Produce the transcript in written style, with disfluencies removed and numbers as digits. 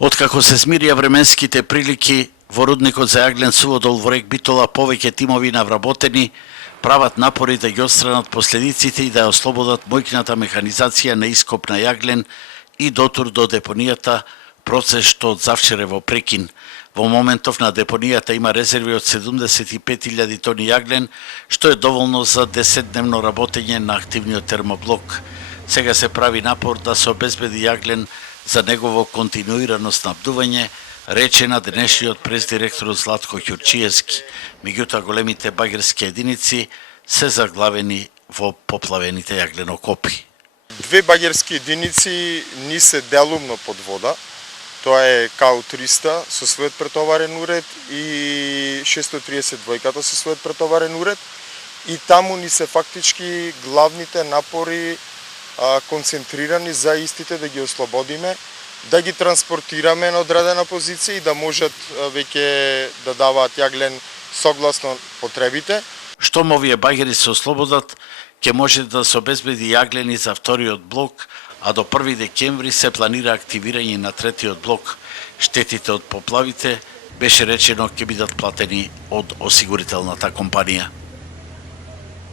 Откако се смирија временските прилики, во рудникот за јаглен суводол во рек Битола повеќе тимови навработени, прават напори да ги отстранат последиците и да ја ослободат мојкната механизација на ископ на јаглен и дотур до депонијата, процес што од завчера во прекин. Во моментов на депонијата има резерви од 75.000 тони јаглен, што е доволно за 10-дневно работење на активниот термоблок. Сега се прави напор да се обезбеди јаглен за негово континуирано снабдување, рече на денешниот пресдиректор Златко Ќурчиевски. Меѓутоа големите багерски единици се заглавени во поплавените јагленокопи. Две багерски единици ни се делумно под вода. Тоа е КАУ-300 со својот претоварен уред и 632 со својот претоварен уред. И таму ни се фактички главните напори концентрирани за истите да ги ослободиме, да ги транспортираме на одредена позиција и да можат веќе да даваат јаглен согласно потребите. Штом овие багери се ослободат, ќе може да се обезбеди јаглени за вториот блок, а до 1 декември се планира активирање на третиот блок. Штетите од поплавите, беше речено, ќе бидат платени од осигурителната компанија.